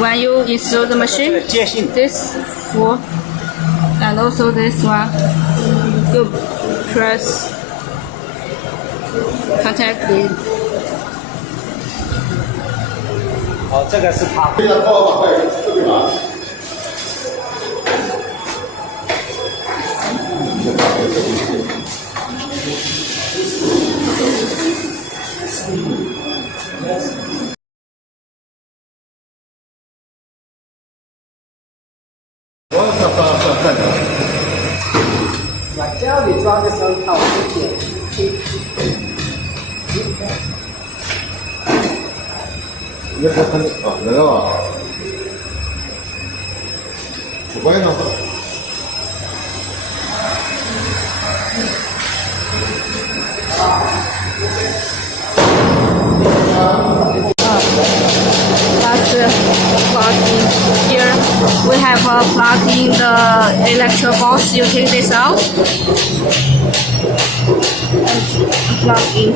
when you install the machine, 接线 this will, and also this one, you press contact it. 哦，这个是它。非常高吧，快对吧？我看着。想教你装的时候，靠自己。那个很啊，那个啊，出关了。That's plug in here. We have a plug in the electro box. You take this out and plug in.